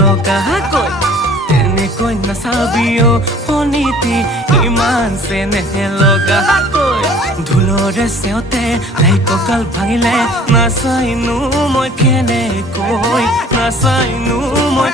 লগাকৈ তেনেকৈ নাচাবিও ফণীতি ইমান চেনেহে লগাকৈ ধুলৰে চেওঁতে তাই কঁকাল ভাঙিলে নাচাইনো মই কেনেকৈ নাচাইনো মই